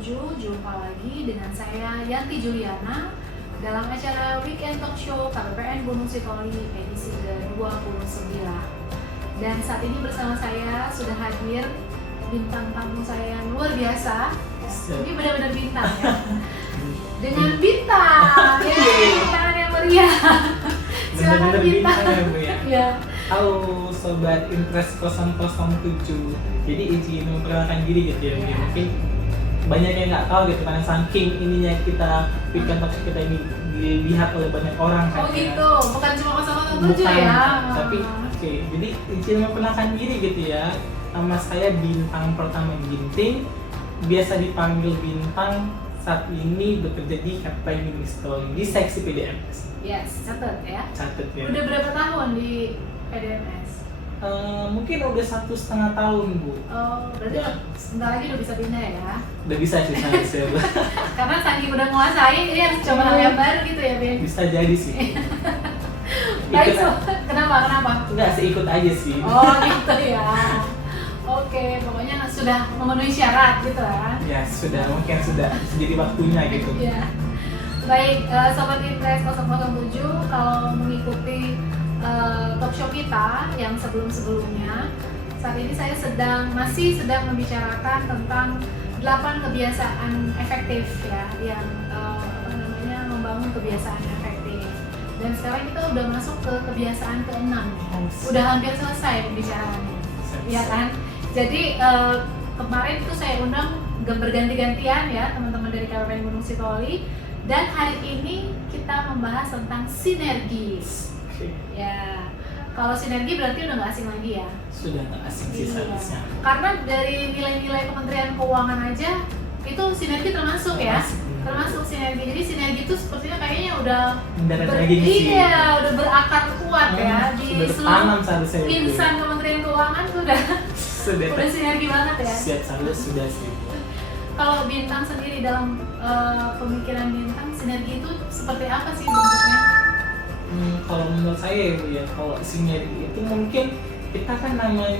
007. Jumpa lagi dengan saya Yanti Juliana dalam acara Weekend Talk Show KPPN Gunung Sitoli edisi ke-29. Dan saat ini bersama saya sudah hadir bintang tamu saya yang luar biasa. Ini benar-benar bintang ya. Dengan bintang, tangan yang meriah. Silakan bintang. Ya. Halo Sobat Interest 007. Jadi izin memperkenalkan diri gitu ya. Mungkin banyak yang nggak tahu gitu karena saking ininya kita Weekend Talk Show kita ini dilihat oleh banyak orang kan. Oh gitu, bukan cuma 007 bukan, ya. Tapi oke, jadi izin memperkenalkan diri gitu ya. Nama saya Bintang Pertama Ginting, biasa dipanggil Bintang. Saat ini bekerja di KPPN Gunung Sitoli di seksi PDMS. Yes, catat ya. Catat ya. Udah berapa tahun di PDMS? Mungkin udah 1,5 tahun Bu. Oh, berarti sebentar lagi udah bisa pindah ya? Udah bisa sih saya. Karena saking udah menguasai, jadi harus coba hal yang baru gitu ya, Ben? Bisa jadi sih. Baik, kenapa? Enggak sih, ikut aja sih. Oh gitu ya. Oke, pokoknya sudah memenuhi syarat gitu ya? Ya sudah, mungkin sudah jadi waktunya gitu. Iya. Baik, Sobat Interest 007, kalau mengikuti talk show kita yang sebelum-sebelumnya, saat ini saya masih sedang membicarakan tentang 8 kebiasaan efektif ya, yang membangun kebiasaan efektif. Dan sekarang kita udah masuk ke kebiasaan ke-6, udah hampir selesai pembicaraannya, ya kan? Jadi kemarin itu saya undang berganti-gantian ya teman-teman dari KPPN Gunung Sitoli, dan hari ini kita membahas tentang sinergi. Ya, kalau sinergi berarti udah nggak asing lagi ya? Sudah nggak asing sih seharusnya. Karena dari nilai-nilai Kementerian Keuangan aja itu sinergi termasuk ya? Termasuk sinergi. Jadi sinergi itu sepertinya kayaknya udah udah berakar kuat ya di seluruh insan Kementerian Keuangan sudah sinergi banget ya. Sudah sih. Kalau Bintang sendiri dalam pemikiran Bintang, sinergi itu seperti apa sih bentuknya? Kalau menurut saya ya Bu ya, kalau sinergi itu mungkin kita kan namanya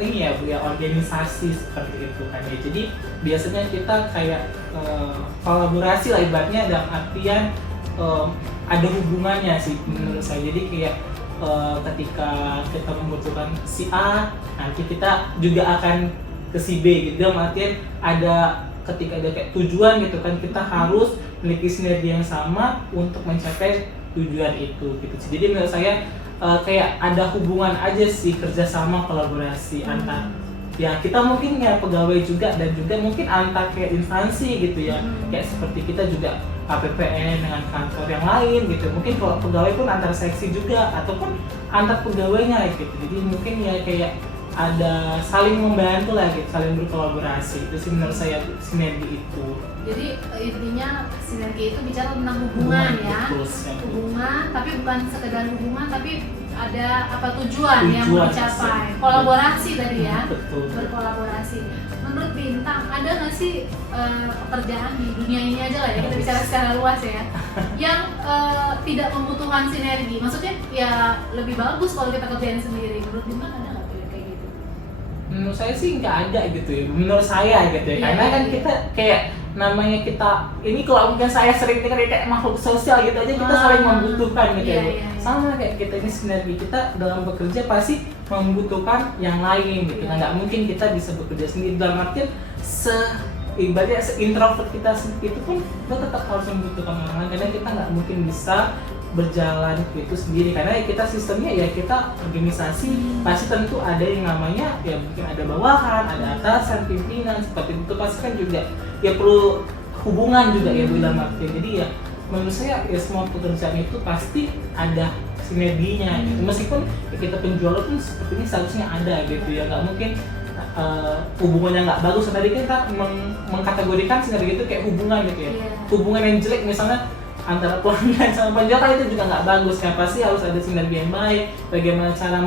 ini ya Bu ya, organisasi seperti itu kan ya. Jadi biasanya kita kayak kolaborasi lah ibaratnya, dalam artian ada hubungannya sih menurut saya. Jadi kayak ketika kita membutuhkan si A, nanti kita juga akan ke si B gitu. Dalam artian ketika ada kayak tujuan gitu kan, kita harus memiliki sinergi yang sama untuk mencapai tujuan itu gitu. Jadi menurut saya kayak ada hubungan aja sih, kerjasama kolaborasi antar ya kita mungkin ya pegawai juga, dan juga mungkin antar kayak instansi gitu ya, kayak seperti kita juga KPPN dengan kantor yang lain gitu. Mungkin kalau pegawai pun antar seksi juga, ataupun antar pegawainya gitu. Jadi mungkin ya kayak ada saling membantu lah gitu, saling berkolaborasi. Itu sih menurut saya sinergi itu. Jadi intinya sinergi itu bicara tentang hubungan ya, hubungan, tapi bukan sekedar hubungan, tapi ada tujuan yang mau dicapai. Kolaborasi tadi ya. Betul. Berkolaborasi. Menurut Bintang, ada nggak sih pekerjaan di dunia ini aja lah ya, kita bicara secara luas ya, yang tidak membutuhkan sinergi? Maksudnya ya lebih bagus kalau kita kerjain sendiri. Menurut Bintang ada nggak kayak gitu? Menurut saya sih nggak ada gitu ya, menurut saya gitu ya, karena kan kita kayak namanya kita ini, kalau mungkin saya sering dengar kayak makhluk sosial gitu aja, kita saling membutuhkan gitu ya. Sama kayak kita ini sinergi, kita dalam bekerja pasti membutuhkan yang lain gitu. Nah nggak mungkin kita bisa bekerja sendiri, dalam artian ibaratnya introvert kita itu pun kita tetap harus membutuhkan orang lain, karena kita nggak mungkin bisa berjalan itu sendiri, karena kita sistemnya ya kita organisasi, pasti tentu ada yang namanya ya, mungkin ada bawahan, ada atasan, pimpinan, seperti itu pasti kan juga ya perlu hubungan juga ya Bu dalam arti. Jadi ya menurut saya ya semua pekerjaan itu pasti ada sinerginya gitu. Meskipun ya kita penjual pun sepertinya seharusnya ada gitu ya, nggak mungkin hubungannya nggak bagus. Tadi kita mengkategorikan sinergi itu kayak hubungan gitu ya, hubungan yang jelek misalnya antara pelanggan sama penjual kan itu juga nggak bagus kan. Pasti harus ada sinergi yang baik, bagaimana cara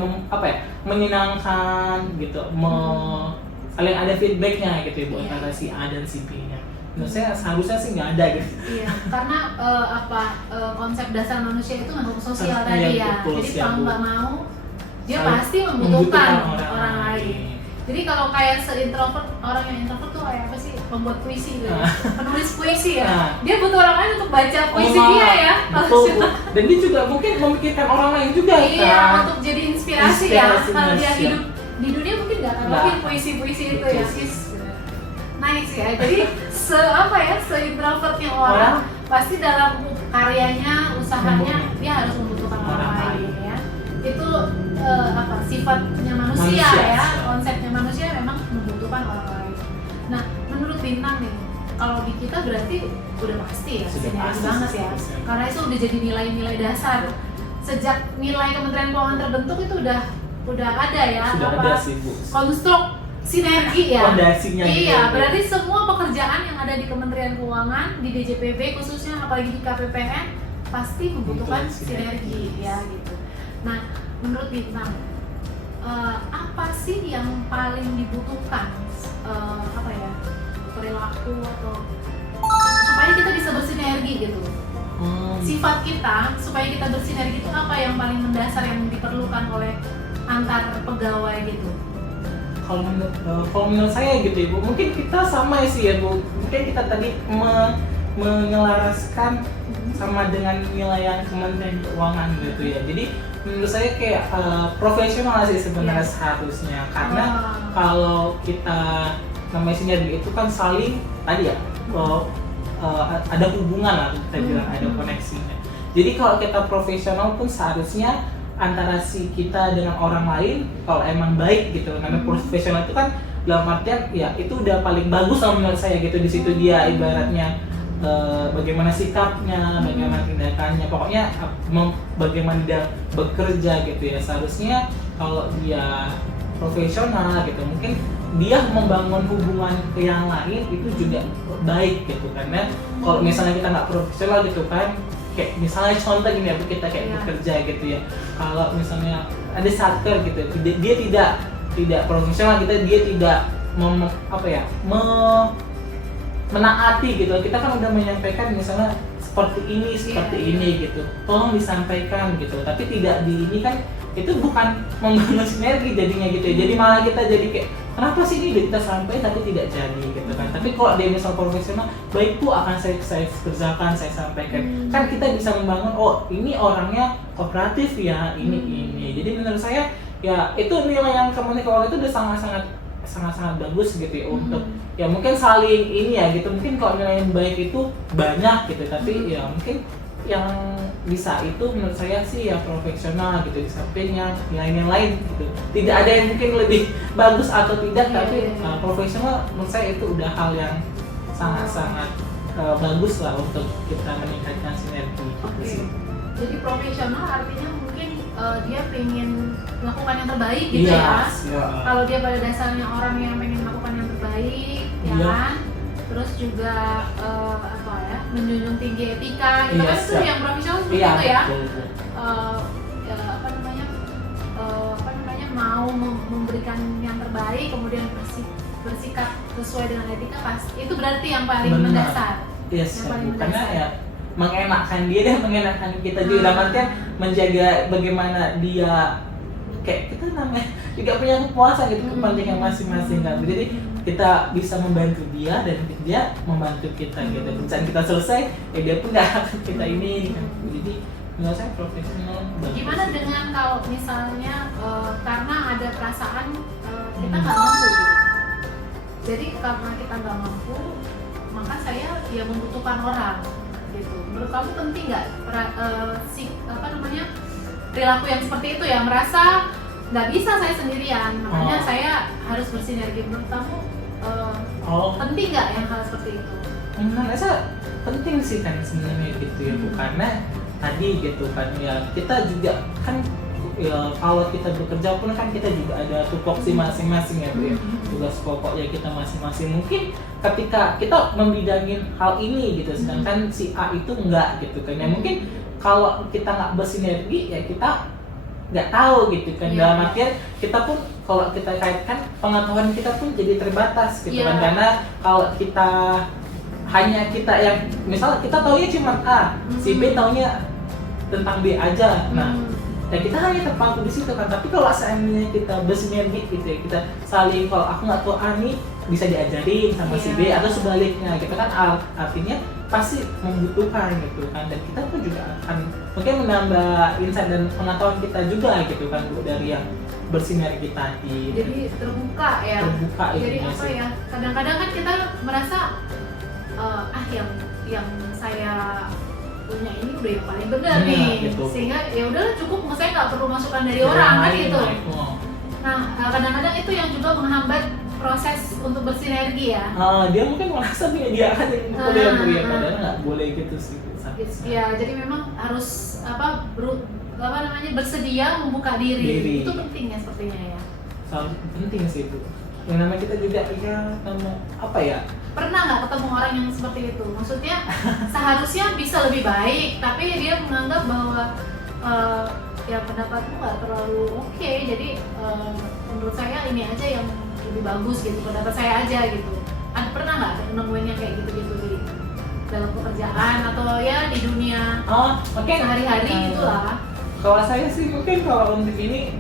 menyenangkan gitu, saling ada feedbacknya gitu ya Bu, antara si A dan si B nya. Menurut saya seharusnya sih nggak ada gitu. Iya, karena konsep dasar manusia itu makhluk sosial tadi ya. Jadi kalau nggak mau, dia pasti membutuhkan orang lain. Jadi kalau kayak se-introvert, orang yang introvert tuh kayak apa sih? Membuat puisi gitu ya. Penulis puisi ya. Dia butuh orang lain untuk baca puisi dia ya. Betul, Bu. Dan dia juga mungkin memikirkan orang lain juga iya, kan. untuk jadi inspirasi ya. Kalau dia siap. hidup di dunia mungkin nggak akan mungkin puisi-puisi itu ya. Nice ya. Jadi se-introvertnya orang pasti dalam karyanya, usahanya dia harus membutuhkan orang lain ya. Itu sifatnya manusia ya, konsepnya manusia memang membutuhkan orang lain. Nah, menurut Bintang nih, kalau di kita berarti udah pasti ya, sinergi banget ya. Karena itu udah jadi nilai-nilai dasar. Sejak nilai Kementerian Keuangan terbentuk itu udah ada ya. Sudah ada sih, Bu. Konstruk sinergi ya. Fondasinya iya, berarti semua pekerjaan yang ada di Kementerian Keuangan, di DJPB khususnya, apalagi di KPPN pasti membutuhkan sinergi ya gitu. Nah, menurut Bintang, apa sih yang paling dibutuhkan perilaku atau supaya kita bisa bersinergi gitu? Sifat kita supaya kita bersinergi itu apa yang paling mendasar yang diperlukan oleh antar pegawai gitu? Kalau menurut saya gitu Ibu, mungkin kita sama sih ya Bu. Mungkin kita tadi menyelaraskan sama dengan nilai yang Kementerian Keuangan gitu ya. Jadi menurut saya kayak profesional sih sebenarnya seharusnya, karena kalau kita namanya sinergi itu kan saling tadi ya ada hubungan lah kita bilang, ada koneksinya. Jadi kalau kita profesional pun seharusnya antara si kita dengan orang lain kalau emang baik gitu. Namanya profesional itu kan dalam artian ya itu udah paling bagus lah menurut saya gitu. Di situ dia ibaratnya bagaimana sikapnya, bagaimana tindakannya, pokoknya bagaimana dia bekerja gitu ya. Seharusnya kalau dia profesional gitu, mungkin dia membangun hubungan ke yang lain itu juga baik gitu. Karena kalau misalnya kita nggak profesional gitu kan, kayak misalnya contoh gini ya, kita kayak bekerja gitu ya, kalau misalnya ada satker gitu, dia tidak profesional, dia tidak menaati gitu. Kita kan udah menyampaikan misalnya seperti ini gitu, tolong disampaikan gitu, tapi tidak di ini kan, itu bukan membangun sinergi jadinya gitu ya. Jadi malah kita jadi kayak kenapa sih ini udah kita sampaikan tapi tidak jadi gitu kan. Tapi kalau dia misal profesional, baik Bu, akan saya kerjakan, saya sampaikan. Kan kita bisa membangun, oh ini orangnya kooperatif ya, ini. Jadi menurut saya ya itu nilai yang Kementerian Keuangan itu udah sangat bagus gitu ya, untuk ya mungkin saling ini ya gitu. Mungkin kalau nilai yang baik itu banyak gitu, tapi ya mungkin yang bisa itu menurut saya sih ya profesional gitu, di samping yang nilai lain gitu. Tidak ada yang mungkin lebih bagus atau tidak, tapi profesional menurut saya itu udah hal yang sangat bagus lah untuk kita meningkatkan sinergi. Jadi profesional artinya mungkin dia pengen melakukan yang terbaik gitu ya. Kalau dia pada dasarnya orang yang pengen melakukan yang terbaik, ya kan. Terus juga menjunjung tinggi etika gitu kan, itu yang profesional seperti itu ya. Mau memberikan yang terbaik, kemudian bersikap sesuai dengan etika, pasti itu berarti yang paling mendasar. Karena ya mengenakan dia dan mengenakan kita juga, dalam artian menjaga bagaimana dia kayak kita namanya juga punya kepuasan gitu, kepentingan masing-masing kan. Jadi kita bisa membantu dia dan dia membantu kita gitu. Pekerjaan kita selesai, dia pun nggak akan kita ini kan. Jadi menurut saya profesional. Gimana dengan kalau misalnya karena ada perasaan kita nggak mampu gitu. Jadi karena kita nggak mampu, maka saya ya membutuhkan orang gitu. Menurut kamu penting nggak perilaku yang seperti itu ya, merasa nggak bisa saya sendirian, makanya saya harus bersinergi. Menurut kamu penting nggak yang hal seperti itu? Menurut saya penting sih kan sebenarnya gitu ya, karena tadi gitu kan ya, kita juga kan ya, kalau kita bekerja pun kan kita juga ada tupoksi masing-masing ya Bu ya, tugas pokoknya kita masing-masing. Mungkin ketika kita membidangin hal ini gitu, sedangkan si A itu enggak gitu kan ya, mungkin kalau kita nggak bersinergi ya kita nggak tahu gitu kan. Dalam artian kita pun kalau kita kaitkan pengetahuan kita pun jadi terbatas gitu kan, karena kalau kita hanya kita yang misal kita taunya cuma A, si B taunya tentang B aja. Nah ya kita hanya terpaku di situ kan. Tapi kalau seandainya kita bersinergi gitu ya, kita saling, kalau aku nggak tahu A nih bisa diajarin sama si B atau sebaliknya gitu kan, artinya pasti membutuhkan gitu kan, dan kita pun juga akan mungkin menambah insight dan pengetahuan kita juga gitu kan Bu, dari yang bersinergi tadi. Jadi terbuka ya. Terbuka Jadi itunya apa sih. ya? Kadang-kadang kan kita merasa yang saya punya ini udah yang paling benar nih, gitu. sehingga ya udah cukup, saya nggak perlu masukan dari orang kan gitu. Nah kadang-kadang itu yang juga menghambat proses untuk bersinergi ya. Dia mungkin merasa dia kan yang boleh yang padahal nggak boleh gitu sih. Ya jadi memang harus bersedia membuka diri. Itu penting ya sepertinya ya. Sangat penting sih itu. Yang namanya kita juga apa ya? Pernah nggak ketemu orang yang seperti itu? Maksudnya seharusnya bisa lebih baik, tapi dia menganggap bahwa ya pendapatmu nggak terlalu oke, jadi menurut saya ini aja yang lebih bagus gitu, pendapat saya aja gitu. Pernah nggak nemuin yang kayak gitu-gitu di dalam pekerjaan atau ya di dunia sehari-hari gitulah? Kalau saya sih mungkin kalau untuk ini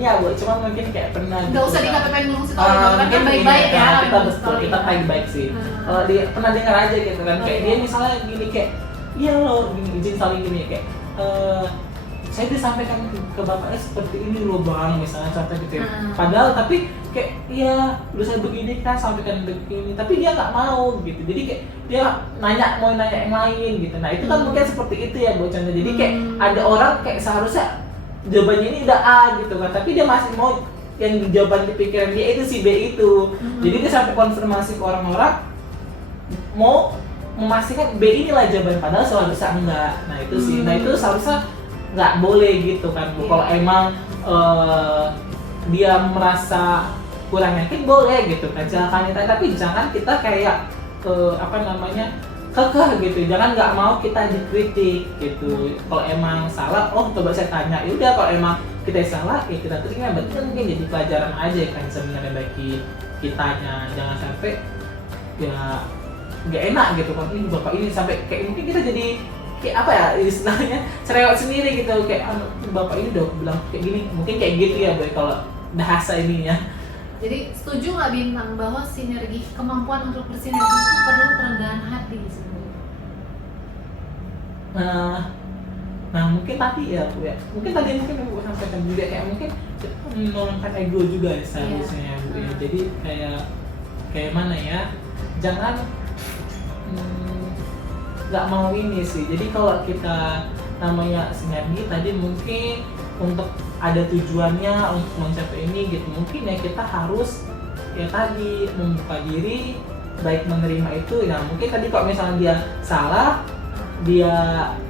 ya Bu, cuma mungkin kayak pernah nggak usah di KPPN Gunung Sitoli kan baik-baik ya. Kita baik-baik sih. Kalau dia pernah dengar aja gitu kan, kayak dia misalnya gini kayak, iya lo gini, izin saling gini kayak, saya disampaikan ke bapaknya seperti ini loh bang, misalnya contoh gitu ya. Padahal tapi kayak, iya udah saya begini kan, sampaikan begini, tapi dia nggak mau gitu. Jadi kayak dia mau nanya yang lain gitu. Nah itu kan mungkin seperti itu ya Bu contoh. Jadi kayak ada orang kayak seharusnya jawabannya ini udah A gitu kan, tapi dia masih mau yang jawaban di pikiran dia itu si B itu. Jadi dia sampai konfirmasi ke orang-orang mau memastikan B inilah jawaban, padahal seharusnya enggak. Nah itu sih, nah itu seharusnya nggak boleh gitu kan Bu. Kalau emang dia merasa kurang yakin boleh gitu kan, jangan ditanya, tapi jangan kita kayak kekeh gitu, jangan nggak mau kita dikritik gitu. Kalau emang salah, coba saya tanya, ya udah kalau emang kita salah ya kita terima, berarti kan mungkin jadi pelajaran aja kan sebenarnya bagi kitanya. Jangan sampai ya nggak enak gitu kan, ini bapak ini sampai kayak mungkin kita jadi kayak apa ya istilahnya cerewet sendiri gitu, kayak bapak ini udah bilang kayak gini, mungkin kayak gitu ya Boy kalau bahasa ininya. Jadi setuju nggak Bintang bahwa sinergi, kemampuan untuk bersinergi itu perlu kerendahan hati sebenarnya? Nah mungkin tadi ya Bu ya, mungkin tadi Ibu sampaikan juga kayak mungkin menurunkan ego juga ya seharusnya Bu ya. Jadi kayak mana ya, jangan nggak mau ini sih. Jadi kalau kita namanya sinergi tadi mungkin untuk ada tujuannya untuk mencapai ini gitu, mungkin ya kita harus ya tadi membuka diri, baik menerima itu ya. Mungkin tadi kalau misalnya dia salah, dia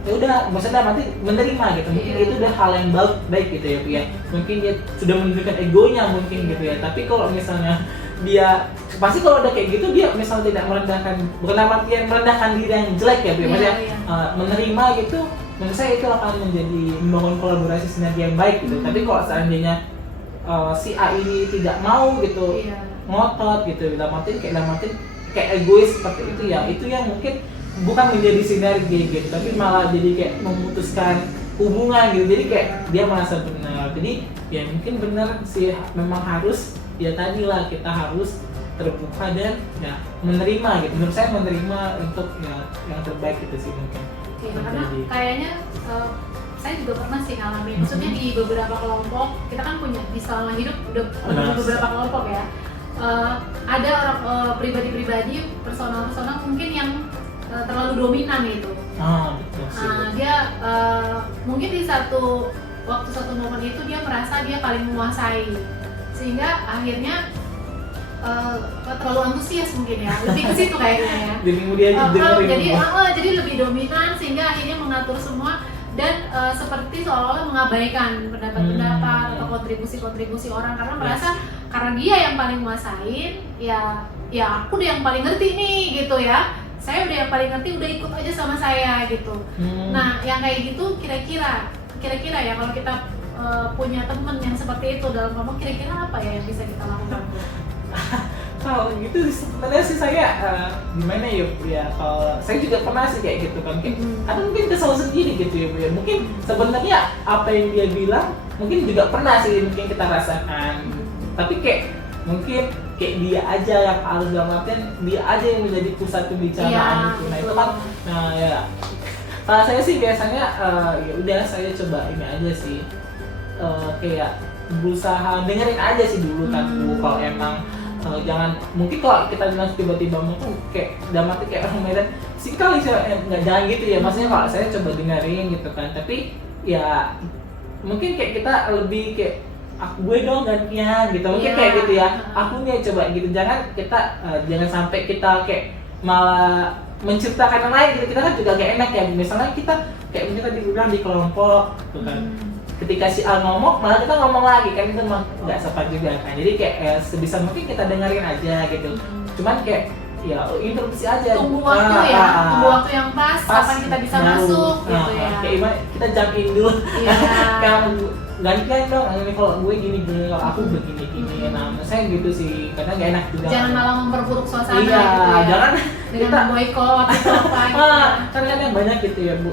ya udah maksudnya nanti menerima gitu, mungkin itu udah hal yang baik gitu ya Bu ya. Mungkin dia sudah menunjukkan egonya mungkin gitu ya. Tapi kalau misalnya dia pasti kalau udah kayak gitu, dia misalnya tidak merendahkan, bukan artian merendahkan diri yang jelek ya Bu ya, maksudnya menerima gitu, menurut saya itu akan menjadi membangun kolaborasi sinergi yang baik gitu. Tapi kalau seandainya si A ini tidak mau gitu, ngotot gitu, dalam arti kayak egois seperti itu ya, itu yang mungkin bukan menjadi sinergi gitu, tapi malah jadi kayak memutuskan hubungan gitu. Jadi kayak dia merasa benar, jadi ya mungkin benar sih, memang harus ya tadi lah, kita harus terbuka dan ya menerima gitu. Menurut saya menerima untuk ya yang terbaik gitu sih mungkin. Karena kayaknya saya juga pernah sih ngalamin, maksudnya di beberapa kelompok, kita kan punya di selama hidup udah beberapa kelompok ya. Ada orang pribadi-pribadi, personal mungkin yang terlalu dominan gitu. Dia mungkin di satu momen itu dia merasa dia paling menguasai, sehingga akhirnya terlalu antusias mungkin ya, lebih ke situ kayaknya ya. Jadi lebih dominan sehingga akhirnya mengatur semua dan seperti seolah-olah mengabaikan pendapat-pendapat atau kontribusi orang, karena merasa karena dia yang paling menguasain, ya aku udah yang paling ngerti nih gitu ya. Saya udah yang paling ngerti, udah ikut aja sama saya gitu. Nah, yang kayak gitu kira-kira ya kalau kita punya temen yang seperti itu dalam kelompok, kira-kira apa ya yang bisa kita lakukan? kalau gitu sebenarnya sih saya gimana ya kalau saya juga pernah sih kayak gitu kan kayak ada mungkin kesal sendiri gitu ya Bu ya. Mungkin sebenarnya apa yang dia bilang mungkin juga pernah sih mungkin kita rasakan, tapi kayak mungkin kayak dia aja yang harus dalam artian dia aja yang menjadi pusat pembicaraan gitu. Nah itu kan ya kalau saya sih biasanya ya udah saya coba ini aja sih kayak berusaha dengerin aja sih dulu kan Bu. Kalau emang jangan mungkin kalau kita bilang tiba-tiba mungkin kayak dalam arti kayak orang Medan sih kali nggak jangan gitu ya, maksudnya kalau saya coba dengerin gitu kan, tapi ya mungkin kayak kita lebih kayak gue dong gantian gitu mungkin kayak gitu ya, aku nih coba gitu, jangan kita jangan sampai kita kayak malah menciptakan yang lain gitu, kita kan juga gak enak ya, misalnya kita kayak mungkin tadi bilang di kelompok gitu kan, ketika si A ngomong malah kita ngomong lagi kan itu emang nggak sopan juga kan, jadi kayak sebisa mungkin kita dengerin aja gitu, cuman kayak ya interupsi aja, tunggu waktu tunggu waktu yang pas kapan kita bisa masuk gitu ya, kayak gimana kita jump in dulu kayak gantian dong, ini kalau gue gini kalau aku begini nah saya gitu sih, karena nggak enak juga jangan malah memperburuk suasana gitu ya, jangan dengan kita boykot atau apa gitu kan yang banyak gitu ya Bu,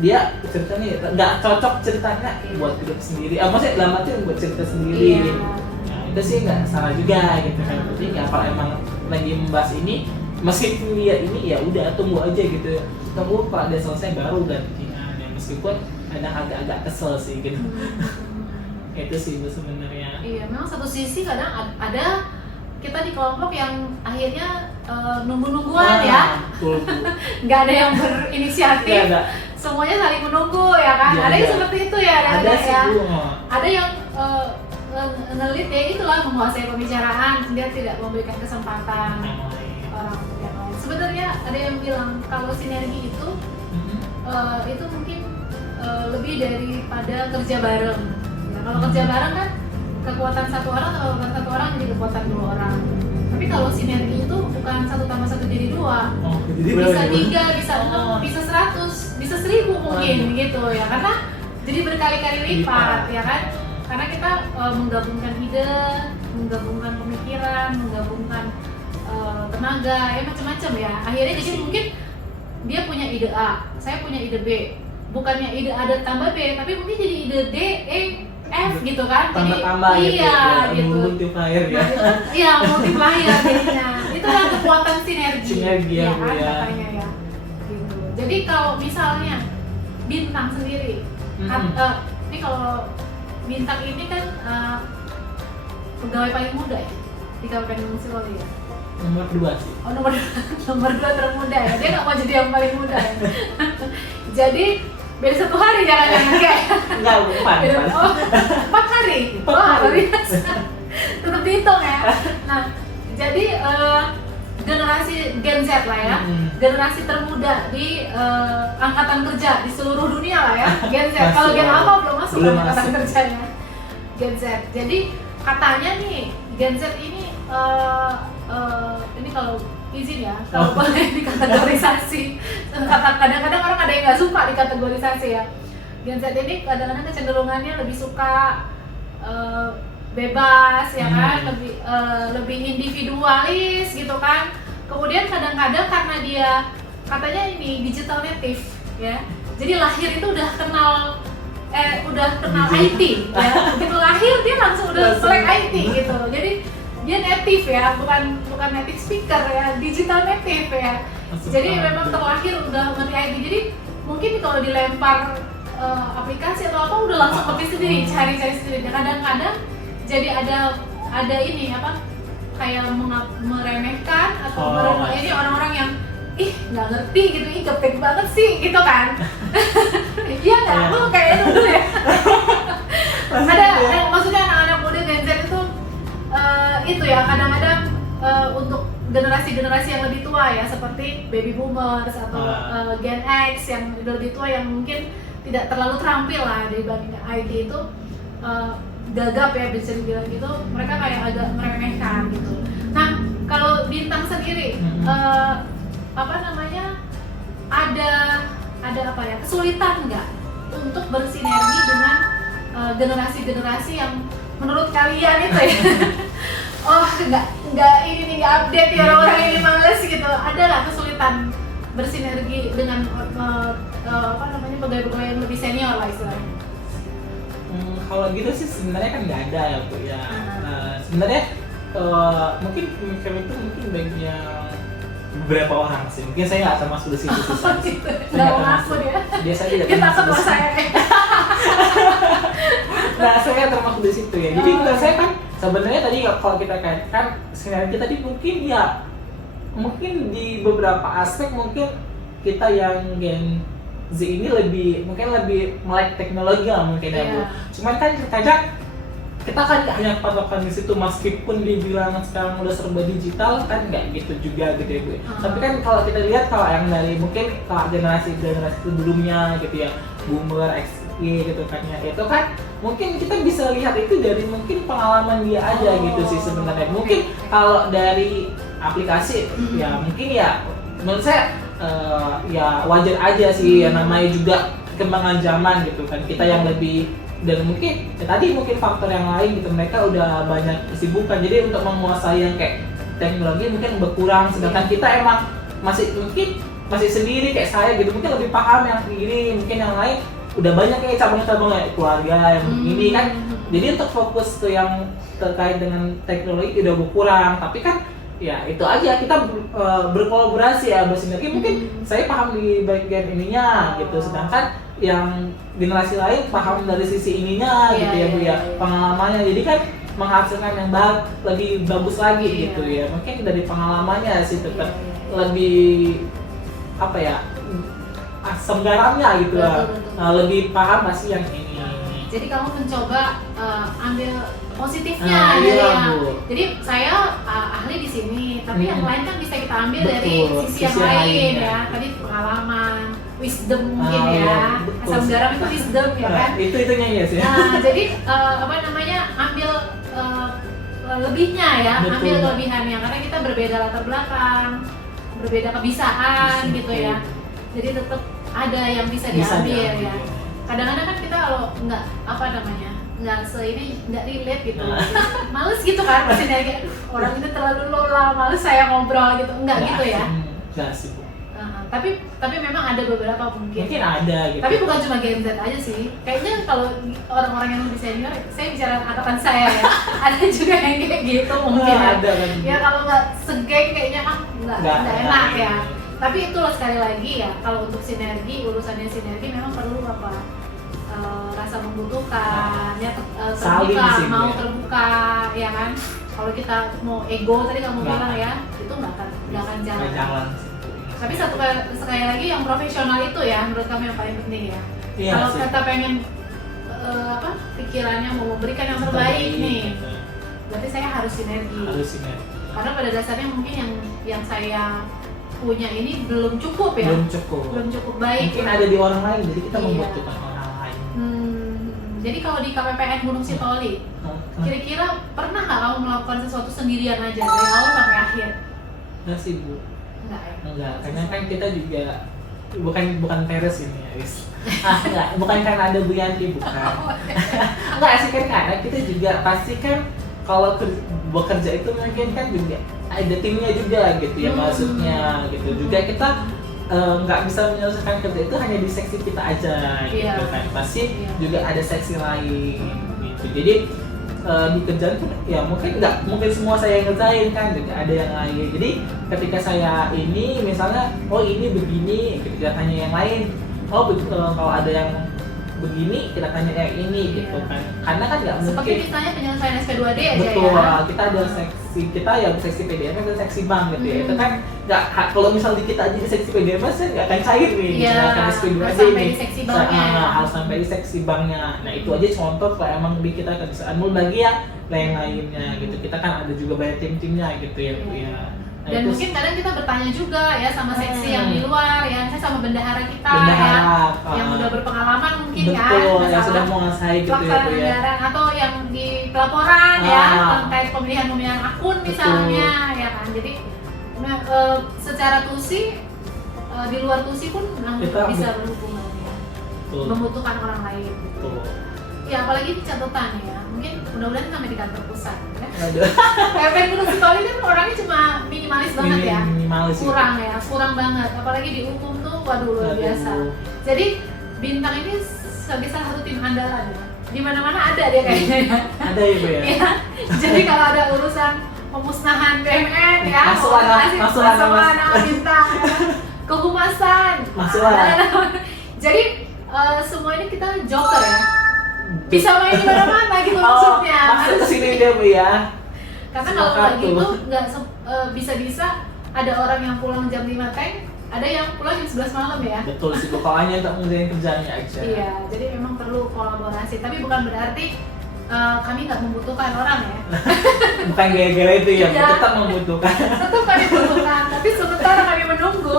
dia ceritanya nggak cocok ceritanya buat hidup sendiri, maksudnya dalam arti buat cerita sendiri gitu. Nah, itu sih nggak salah juga gitu kan, jadi ya kalau emang lagi membahas ini meskipun dia ini ya udah tunggu aja gitu, tunggu kalau ada selesai baru gantian ya, meskipun kadang agak-agak kesel sih gitu. Itu sih Bu sebenarnya. Iya, memang satu sisi kadang ada kita di kelompok yang akhirnya nunggu-nungguan ya. Nggak ada yang berinisiatif. Semuanya saling menunggu ya kan. Ada yang seperti itu ya, ada sih ya. Bu. Ada yang ngelit ya itulah menguasai pembicaraan, dia tidak memberikan kesempatan orang yang lain. Sebenarnya ada yang bilang kalau sinergi itu mungkin lebih daripada kerja bareng. Ya, kalau kerja bareng kan kekuatan satu orang atau kekuatan satu orang jadi kekuatan dua orang. Tapi kalau sinergi itu bukan 1+1 jadi 2. Bisa 3, bisa 6, bisa 100, bisa 1000 mungkin gitu ya. Karena jadi berkali-kali lipat ya kan. Karena kita menggabungkan ide, menggabungkan pemikiran, menggabungkan tenaga, ya macam-macam ya. Akhirnya jadi mungkin dia punya ide A, saya punya ide B. Bukannya ide A dan tambah B, tapi mungkin jadi ide D, E, F gitu kan. Tambah-tambah gitu. Multiplier ya. Iya, multiplier jadinya. Itulah kekuatan sinergi. Sinergi ya kan ya. Katanya ya. Gitu. Jadi kalau misalnya Bintang sendiri, ini kalau Bintang ini kan pegawai paling muda ya di Kabupaten Gunung Siroli ya. Nomor 2 sih. Oh nomor 2 termuda ya. Dia nggak mau jadi yang paling muda ya. Jadi beda 1 hari jangan-jangan kayak. Enggak, 4. Oh, 4 hari. Wah, luar biasa. Tetap dihitung ya. Nah, jadi generasi Gen Z lah ya. Generasi termuda di angkatan kerja di seluruh dunia lah ya. Gen Z. Kalau Gen Alpha belum masuk angkatan kerjanya. Gen Z. Jadi katanya nih Gen Z ini kalau izin ya, kalau boleh dikategorisasi. Kadang-kadang orang ada yang nggak suka dikategorisasi ya. Gen Z ini kadang-kadang kecenderungannya lebih suka bebas ya kan, lebih individualis gitu kan. Kemudian kadang-kadang karena dia katanya ini digital native ya, jadi lahir itu udah kenal IT ya. Begitu lahir dia langsung udah selek IT gitu. Jadi dia native ya, bukan native speaker ya, digital native ya. Jadi memang terlahir udah ngerti IT. Jadi mungkin kalau dilempar aplikasi atau apa udah langsung ngerti sendiri, cari-cari sendiri. Dan kadang-kadang jadi ada ini apa kayak meremehkan atau ini orang-orang yang nggak ngerti gitu, gaptek banget sih gitu kan. Iya nggak, lu kayak dulu ya. Maksudnya anak-anak muda Gen Z itu ya kadang-kadang untuk generasi-generasi yang lebih tua ya, seperti baby boomers atau Gen X yang lebih tua yang mungkin tidak terlalu terampil lah dibandingkan IT itu, gagap ya bisa dibilang gitu, mereka kayak agak meremehkan gitu. Nah kalau Bintang sendiri ada apa ya, kesulitan nggak untuk bersinergi dengan generasi-generasi yang menurut kalian itu ya nggak update ya, orang ini males gitu. Ada lah kesulitan bersinergi dengan pegawai-pegawai yang lebih senior lah istilahnya. Kalau gitu sih sebenarnya kan nggak ada ya Bu ya. Sebenarnya mungkin pemikiran itu mungkin bagian beberapa orang sih. Mungkin saya nggak termasuk di situ sih. Gitu. Nggak mau ngaku dia. Biasanya tidak Dia termasuk takut di sama situ. saya. Nah, saya termasuk di situ ya. Jadi menurut saya kan sebenarnya tadi kalau kita kaitkan sinergi tadi mungkin di beberapa aspek mungkin kita yang Gen Z ini lebih melek teknologi lah mungkin ya Bu. Cuman kan kadang kita kan nggak hanya patokan di situ, meskipun dibilang sekarang udah serba digital kan nggak gitu juga gitu ya Bu. Tapi kan kalau kita lihat kalau yang dari mungkin kalau generasi sebelumnya gitu ya, boomer, XY gitu kan ya, itu kan mungkin kita bisa lihat itu dari mungkin pengalaman dia aja gitu sih sebenarnya. Mungkin kalau dari aplikasi ya mungkin ya menurut saya ya wajar aja sih ya, namanya juga perkembangan zaman gitu kan, kita yang lebih, dan mungkin ya tadi mungkin faktor yang lain gitu, mereka udah banyak kesibukan jadi untuk menguasai yang kayak teknologi mungkin berkurang, sedangkan kita emang masih sendiri kayak saya gitu, mungkin lebih paham yang ini, mungkin yang lain udah banyak kayak cabang-cabang kayak keluarga yang ini kan, jadi untuk fokus ke yang terkait dengan teknologi udah berkurang. Tapi kan ya itu aja, kita berkolaborasi ya, bersinergi. Mungkin saya paham di bagian ininya gitu, sedangkan yang generasi lain paham dari sisi ininya gitu ya Bu ya, pengalamannya, jadi kan menghasilkan yang lebih bagus lagi gitu ya. Mungkin dari pengalamannya sih tetap lebih apa ya, asam garamnya gitu lah, lebih paham masih yang ini. Jadi kamu mencoba ambil positifnya dari jadi saya ahli di sini, tapi yang lain kan bisa kita ambil dari sisi yang lain ya. Tadi pengalaman, wisdom mungkin ya. Asam garam itu wisdom ya kan. Itunya ya sih. Jadi ambil lebihnya ya, ambil kelebihannya, karena kita berbeda latar belakang, berbeda kebiasaan gitu ya. Jadi tetap ada yang bisa diambil ya. Kadang-kadang kan kita kalau nggak nggak relate gitu, males gitu kan, maksudnya kayak orang itu terlalu lola, males saya ngobrol gitu, nggak gitu ya. Nggak sih Bu. Tapi memang ada beberapa mungkin ada gitu. Tapi bukan cuma Gen Z aja sih, kayaknya kalau orang-orang yang lebih senior, saya bicara angkatan saya ya, ada juga yang kayak gitu mungkin ada kan. Ya kalau nggak segeng kayaknya nggak enak ya. Tapi itulah sekali lagi ya, kalau untuk sinergi, urusannya sinergi memang perlu rasa membutuhkan, ya terbuka, mau terbuka ya kan. Kalau kita mau ego tadi kamu bilang ya, itu nggak akan jalan. Tapi sekali lagi yang profesional itu ya, menurut kamu yang paling penting ya. Kalau kita pengen pikirannya mau memberikan yang terbaik nih, berarti saya harus sinergi. Karena pada dasarnya mungkin yang saya punya ini belum cukup ya. Belum cukup baik. Mungkin ada di orang lain, jadi kita membutuhkan orang lain. Jadi kalau di KPPN Gunung Sitoli, kira-kira pernah nggak kamu melakukan sesuatu sendirian aja dari awal sampai akhir? Enggak sih Bu. Enggak, karena kan kita juga bukan peres ini ya, Wis. Bukan karena ada Bu Yanti, bukan. Enggak sih kan, karena kita juga pasti kan kalau bekerja itu mungkin kan juga ada timnya juga gitu ya, maksudnya gitu. Juga kita nggak bisa menyelesaikan kerja itu hanya di seksi kita aja gitu kan. Pasti juga ada seksi lain gitu. Jadi di kerjaan pun ya mungkin semua saya yang ngerjain kan, ada yang lain. Jadi ketika saya ini misalnya ini begini, kita tanya yang lain, kalau ada yang begini kita tanya yang ini gitu kan, karena kan nggak mungkin seperti misalnya penyelesaian SP2D aja. Betul, kita ada seksi PDM, ada seksi bank gitu ya. Itu kan nggak, kalau misal di kita aja di seksi PDM saya nggak akan cair nih, kan SP2D nih harus sampai di seksi banknya. Nah itu aja contoh kalau emang di kita kerjaan bagi yang lain-lainnya gitu. Kita kan ada juga banyak tim-timnya gitu ya Bu ya. Dan mungkin kadang kita bertanya juga ya sama seksi yang di luar ya, saya sama bendahara kita yang udah berpengalaman mungkin yang sudah menguasai gitu ya Bu ya, atau yang di pelaporan ya terkait pemilihan akun misalnya ya kan. Jadi secara tusi di luar tusi pun kita bisa berhubungan ya, membutuhkan orang lain. ya apalagi ini catatan ya, mungkin mudah-mudahan sampai di kantor pusat ya. Aduh. Kayak pengen Gunung Sitoli kan orangnya cuma minimalis banget ya, Minimalis kurang banget, apalagi di umum tuh waduh luar biasa. Jadi Bintang ini sebagai salah satu tim andalan ya, di mana-mana ada dia kayaknya ya. Ada ya Bu ya? Ya, jadi kalau ada urusan pemusnahan BUMN ya, masuk nama Bintang ya. Kehumasan masuklah. Jadi semua ini kita joker ya, bisa main di mana-mana gitu maksudnya. Masuk ke sini dia Bu ya. Karena kalau kayak gitu nggak bisa-bisa ada orang yang pulang jam 5 tank, ada yang pulang jam 11 malam ya. Betul sih Bu, kalau hanya untuk mengerjain kerjanya aja. Iya, jadi memang perlu kolaborasi. Tapi bukan berarti kami nggak membutuhkan orang ya. Bukan gara-gara itu ya, Tidak. tetap membutuhkan. Tetap kami membutuhkan, tapi sementara kami menunggu.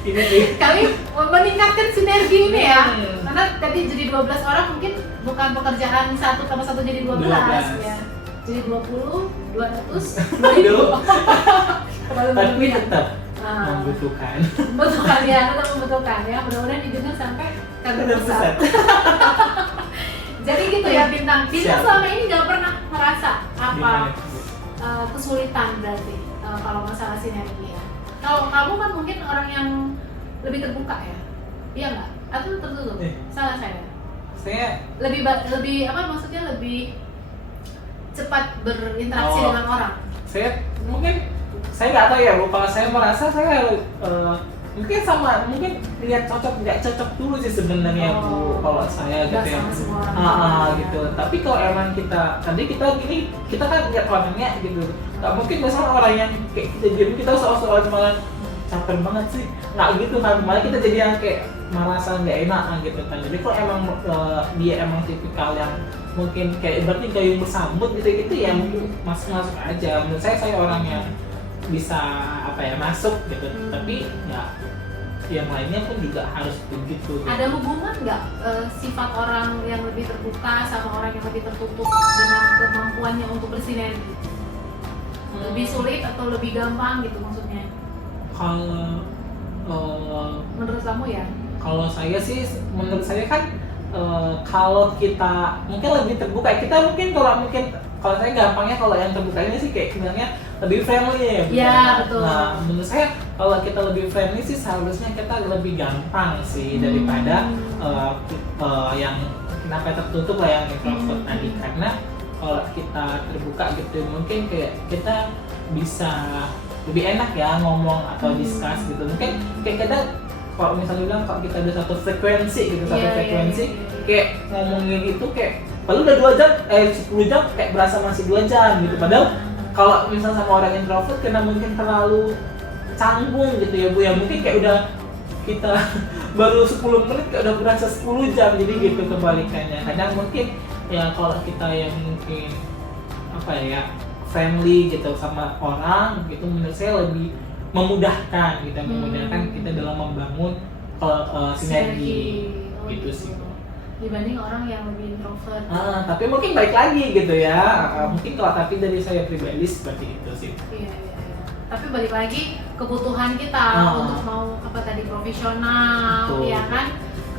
Ini sih. Kami meningkatkan sinergi ini ya. Hmm. Karena tadi jadi 12 orang mungkin bukan pekerjaan satu tambah satu jadi 12 ya. Jadi 20, 200, 2000. Terlalu Tapi berlebihan. tetap Ah. membutuhkan. Membutuhkan ya, tetap membutuhkan ya. Mudah-mudahan didengar sampai kantor pusat. Jadi gitu ya Bintang. Bintang Siap. selama ini nggak pernah merasa apa Gimana, Bu? kesulitan berarti kalau masalah sinergi ya. Kalau kamu kan mungkin orang yang lebih terbuka ya, iya nggak? Atau tertutup? Salah saya. Saya Lebih apa maksudnya lebih cepat berinteraksi Oh. dengan orang. saya nggak tahu ya Bu, kalau saya merasa saya mungkin lihat cocok nggak cocok dulu sih sebenarnya Bu, kalau saya Nggak gitu ya. sama semua orang. Gitu. Tapi kalau emang kita kan lihat orangnya gitu, nggak mungkin misalnya orang yang kayak kita jadi kita soal malah caper banget sih, nggak gitu kan, malah kita jadi yang kayak merasa nggak enak gitu kan. Jadi kalau emang dia emang tipikal yang mungkin kayak berarti gayung bersambut gitu ya mungkin masuk aja. Menurut saya orang yang bisa masuk gitu. Tapi ya yang lainnya pun juga harus begitu. Ada hubungan nggak sifat orang yang lebih terbuka sama orang yang lebih tertutup dengan kemampuannya untuk bersinergi? Lebih sulit atau lebih gampang gitu maksudnya? Kalau Menurut kamu ya? kalau saya sih, menurut saya kan kalau kita mungkin lebih terbuka, kita mungkin kalau saya gampangnya kalau yang terbuka ini sih kayak sebenarnya lebih friendly ya. Iya, betul. Nah, menurut saya kalau kita lebih friendly sih seharusnya kita lebih gampang sih daripada yang kenapa tertutup lah yang introvert tadi. Karena kalau kita terbuka gitu mungkin kayak kita bisa lebih enak ya ngomong atau discuss gitu. Mungkin kayak kita kalau misalnya bilang kalau kita ada satu frekuensi gitu, kayak ngomongin itu kayak padahal udah 2 jam, 10 jam kayak berasa masih 2 jam gitu. Padahal kalau misalnya sama orang introvert karena mungkin terlalu canggung gitu ya Bu ya, mungkin kayak udah kita baru 10 menit kayak udah berasa 10 jam, jadi gitu kebalikannya. Kadang mungkin ya kalau kita yang mungkin friendly gitu sama orang gitu, menurut saya lebih memudahkan kita dalam membangun sinergi gitu sih. Dibanding orang yang lebih introvert. Tapi mungkin balik lagi gitu ya. Mungkin tapi dari saya pribadi seperti itu sih. Iya. Tapi balik lagi kebutuhan kita untuk mau profesional, Betul. ya kan?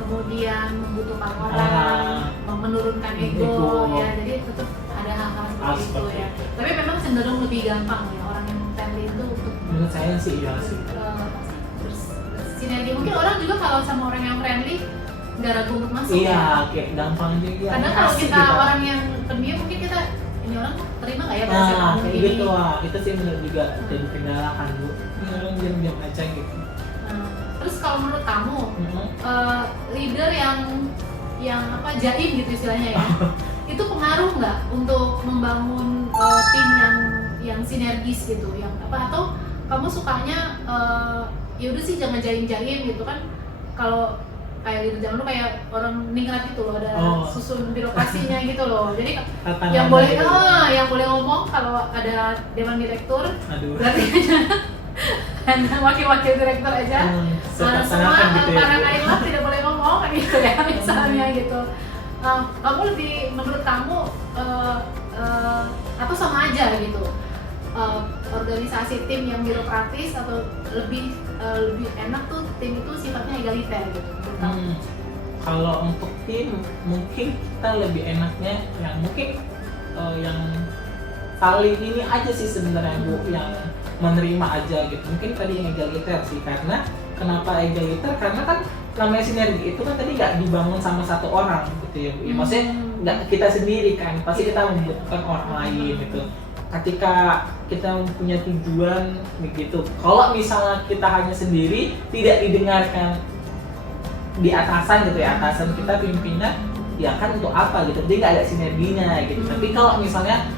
Kemudian membutuhkan orang, menurunkan ego, ya. Jadi tetap ada hal-hal seperti itu ya. Tapi memang cenderung lebih gampang ya orang yang friendly itu untuk Menurut saya sih iya sih. sinergi. Mungkin orang juga kalau sama orang yang friendly nggak ragu untuk masuk. Iya, kayak gampang juga. Karena kalau kita orang yang pendiam mungkin kita ini orang terima nggak ya bahasa ngomong kayak gini. gitu itu sih menurut juga jadi kendala kan Bu. Ini orang diam-diam aja gitu. Terus kalau menurut kamu leader yang jaim gitu istilahnya ya, itu pengaruh nggak untuk membangun tim yang sinergis gitu, yang atau kamu sukanya ya udah sih jangan jaim gitu kan? Kalau kayak leader zaman dulu kayak orang ningrat gitu loh, ada susun birokrasinya gitu loh. Jadi yang boleh ngomong kalau ada dewan direktur, berarti hanya wakil-wakil direktur aja. Semua para kailap tidak boleh ngomong gitu ya misalnya gitu. Kamu menurut kamu atau sama aja gitu? Organisasi tim yang birokratis atau lebih enak tuh tim itu sifatnya egaliter gitu menurut kamu? Kalau untuk tim mungkin kita lebih enaknya yang mungkin yang saling ini aja sih sebenarnya Bu, yang menerima aja gitu. Mungkin tadi yang egaliter sih, karena kenapa egaliter? Karena kan namanya sinergi itu kan tadi nggak dibangun sama satu orang gitu ya Bu. Ya, maksudnya nggak kita sendiri kan, pasti kita membutuhkan orang lain gitu. Ketika kita punya tujuan begitu, kalau misalnya kita hanya sendiri tidak didengarkan di atasan gitu ya, atasan kita pimpinan ya kan untuk apa gitu, jadi nggak ada sinerginya gitu. Tapi kalau misalnya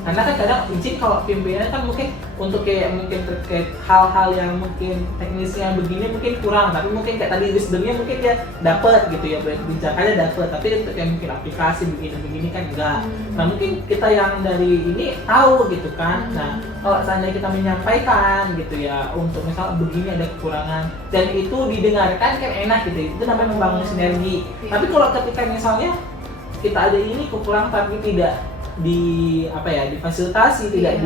karena kan kadang izin kalau pimpinan kan mungkin untuk kayak mungkin terkait hal-hal yang mungkin teknisnya begini mungkin kurang, tapi mungkin kayak tadi wisdomnya mungkin dia dapat gitu ya, kebijakannya dapat, tapi untuk yang mungkin aplikasi begini-begini kan enggak. Nah mungkin kita yang dari ini tahu gitu kan. Nah kalau seandainya kita menyampaikan gitu ya, untuk misalnya begini ada kekurangan dan itu didengarkan kan enak gitu, itu namanya membangun sinergi. Tapi kalau ketika misalnya kita ada ini kekurangan tapi tidak difasilitasi, tidak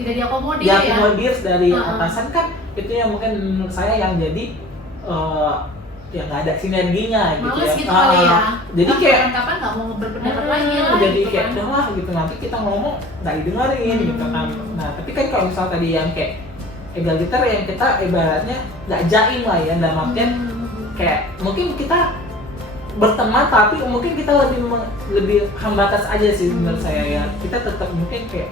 diakomodir dari atasan kan, itu yang mungkin menurut saya yang jadi ya nggak ada sinerginya gitu. Males ya. Gitu kali ya. Jadi kayak kapan nggak mau berpendapat lagi lah. Jadi gitu kayak kan. udah lah gitu, nanti kita ngomong nggak didengarin gitu kan. Nah tapi kan kalau misal tadi yang kayak egaliter yang kita ibaratnya nggak jaim lah ya, dalam artian kayak mungkin kita berteman tapi mungkin kita lebih hambatas aja sih menurut saya ya. Kita tetap mungkin kayak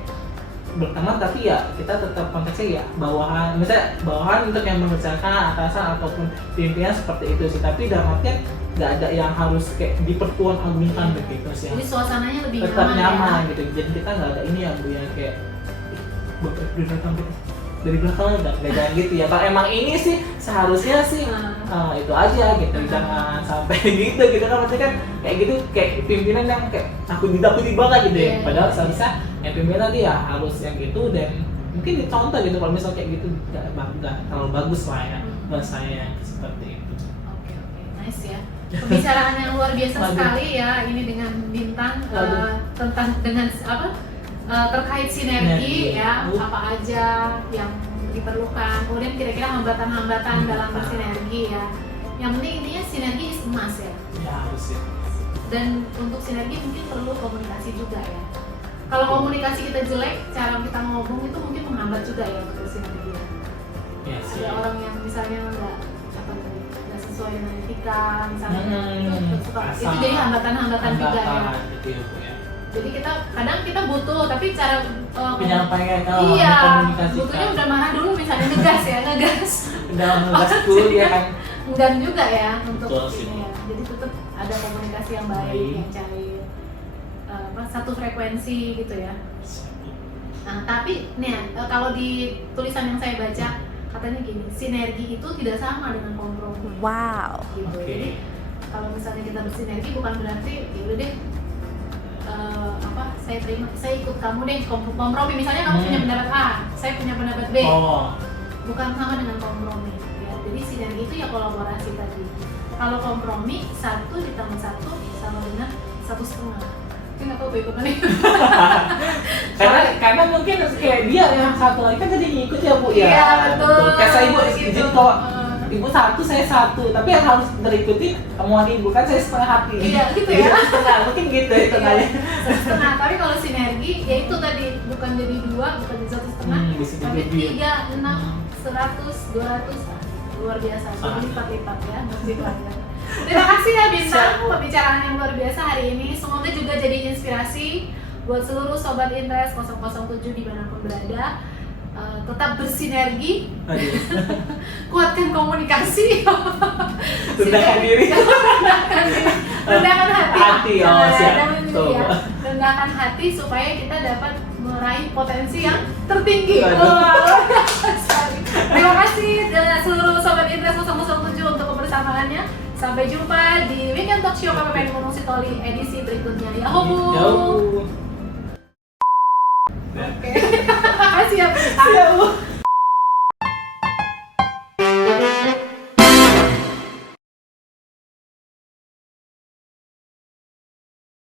berteman tapi ya kita tetap konteksnya ya bawahan, misalnya bawahan untuk yang mengerjakan atasan ataupun pimpinan seperti itu sih. Tapi dalam artian nggak ada yang harus kayak dipertuan agungkan begitu sih. Jadi suasananya lebih tetap nyaman ya. gitu. Jadi kita nggak ada ini yang kayak datang gitu dari belakang nggak jangan gitu ya. Kalau emang ini sih seharusnya sih itu aja gitu, jangan sampai gitu kan. Maksudnya kan kayak gitu kayak pimpinan yang kayak takut banget gitu ya. Padahal seharusnya yang pimpinan dia harus yang gitu, dan mungkin dicontoh gitu. Kalau misalnya kayak gitu nggak terlalu bagus lah ya bahasanya seperti itu. Oke, nice ya. Pembicaraan yang luar biasa sekali ya ini dengan Bintang tentang dengan terkait sinergi ya, apa aja yang diperlukan, kemudian kira-kira hambatan-hambatan dalam bersinergi ya. Yang penting intinya sinergi is emas ya. Ya harus ya. Dan untuk sinergi mungkin perlu komunikasi juga ya. Kalau komunikasi kita jelek, cara kita ngomong itu mungkin menghambat juga ya untuk bersinergi. Ya, ada orang yang misalnya nggak sesuai dengan etika misalnya, itu jadi hambatan-hambatan juga ya. Gitu ya. Jadi kadang kita butuh, tapi cara penyampaian komunikasi butuhnya udah marah dulu misalnya, ngegas udah ngegas dulu dia kan enggan juga ya untuk betul, ini ya. Jadi tetap ada komunikasi yang baik, yang cari satu frekuensi gitu ya. Nah tapi nih kalau di tulisan yang saya baca katanya gini, sinergi itu tidak sama dengan kompromi. Wow. Gitu. Jadi kalau misalnya kita bersinergi bukan berarti ya udah deh saya ikut kamu deh, kompromi. Misalnya kamu punya pendapat A, saya punya pendapat B. Bukan sama dengan kompromi ya. Jadi sinergi itu ya kolaborasi tadi. Kalau kompromi 1 ditambah 1 sama dengan 1,5. Mungkin aku bego nih. karena mungkin kayak dia yang satu lagi kan tadi ngikut ya Bu ya. Iya betul. Kayak saya Bu gitu. izin kalau Ibu 1, saya 1, tapi yang harus terikuti omongan Ibu kan saya setengah hati. Iya gitu ya. Setengah, mungkin gitu setengahnya. Setengah, tapi kalau sinergi ya itu tadi bukan jadi 2, bukan jadi 1,5, tapi 3, 6, 100, 200, luar biasa, berlipat-lipat ya, berlipat-lipat. Terima kasih ya Bintang, pembicaraan yang luar biasa hari ini. Semoga juga jadi inspirasi buat seluruh Sobat Intres 007 dimanapun berada. Tetap bersinergi, kuatkan komunikasi, rendahkan diri, rendahkan hati, rendahkan hati supaya kita dapat meraih potensi yang tertinggi. Terima kasih seluruh Sobat Intres 007 untuk kebersamaannya. Sampai jumpa di Weekend Talk Show KPPN Gunung Sitoli edisi berikutnya. Yahoo! Oke. Makasih ya.